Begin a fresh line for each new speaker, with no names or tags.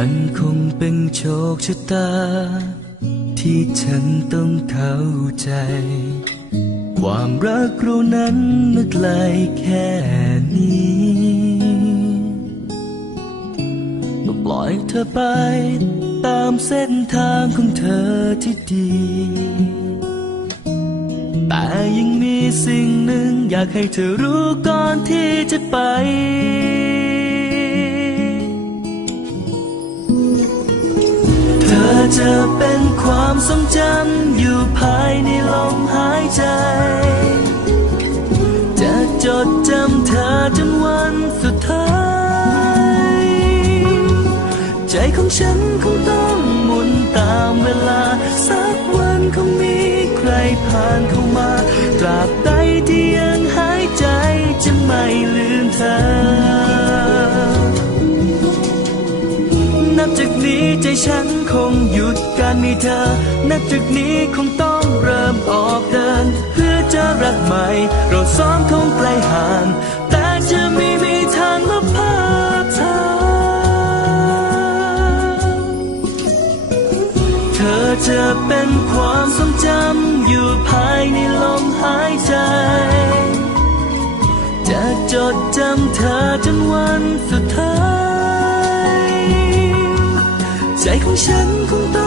มันคงเป็นโชคชะตา ที่ฉันต้องเข้าใจ ความรักเรานั้นมันไกลแค่นี้ก็ปล่อยเธอไป ตามเส้นทางของเธอที่ดี แต่ยังมีสิ่งหนึ่งอยากให้เธอรู้ก่อนที่จะไป จะเป็นความทรงจำอยู่ภายในลมหายใจ จะจดจำเธอจนวันสุดท้าย ใจของฉันคงต้องหมุนตามเวลา สักวันคงมีใครผ่านเข้ามาตราบ นี้ใจฉันคงหยุดการมีเธอ นับจากนี้คงต้องเริ่มออกเดิน เพื่อจะรักใหม่ เราซ้อมคงไกลห่าง แต่จะไม่มีทางลบภาพเธอ เธอจะเป็นความทรงจำอยู่ภายในลมหายใจ จะจดจำเธอจนวันสุดท้าย ใจของ